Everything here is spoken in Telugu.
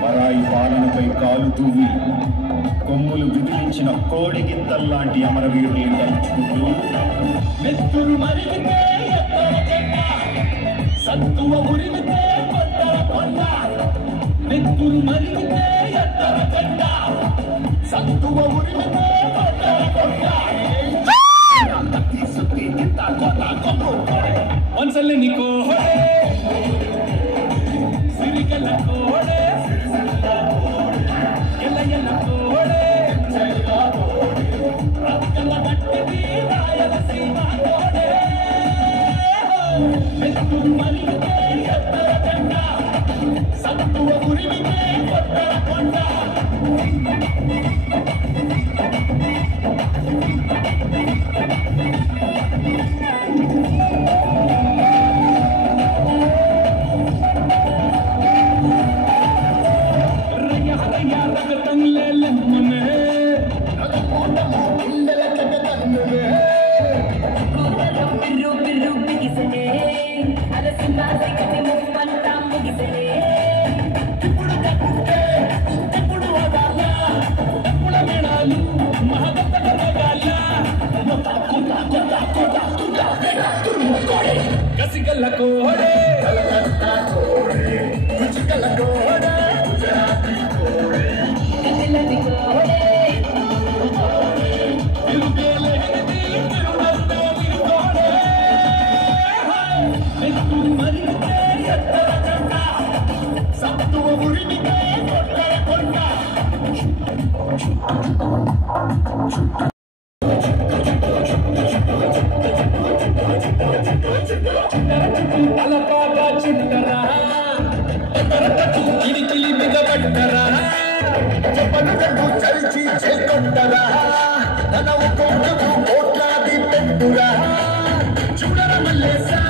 పరాయి పాలనపై కాలు తూవి కొమ్ములు విదిలించిన కోడి గిత్తల్లాంటి అమరవీరుల్ని తలుచుకుంటూ నెత్తురు మరిగితే సత్తువ ఉరిమితే కొట్టర కొండ నెత్తురు మరిగితే ఎత్తర చెడ్డ సత్తువ ఉరిమితే కొట్టర కొండ సుత్తి గిత్త కొట్ట కొమ్ము ಒಂದ್ಸಲ ನೀ ಕೋಹಡೆ ಸಿರಿಗೆಲ್ಲ ಕೋಹಡೆ ಎಲ್ಲ ಎಲ್ಲ ಕೋಹಡೆ ರಕ್ಕಲ ಗಟ್ಟಿದಿ ರಾಯಲ ಸೀಮಾ ಕೋಹಡೆ ಮೆತ್ತುರು ಮಲಿಗೆ ಎತ್ತರ ದಂಡ ಸತ್ತುವ ಉರಿಮಿಗೆ ಕೊಟ್ಟರ ಕೊಂಡ కసిగల్ల కోహడే కలకత్తా కోహడే రుచిగల్ల కోహడే గుజరాతీ కోహడే కిల్లది కోహడే తిరుగేలే హిందీ తిరుమర్దేవి కోహడే మెత్తు మరిగితే ఎత్తర చెడ్డ సత్తువ ఉరిమితే కొట్టర కొండ అలపాగా చుట్టరా కిలికిలి బిగబట్టరా చెప్పను చరిచి చేకొట్టరా తన ఒక్కొక్కరు కోట్లాది పెట్టురా చూడర మల్లేసా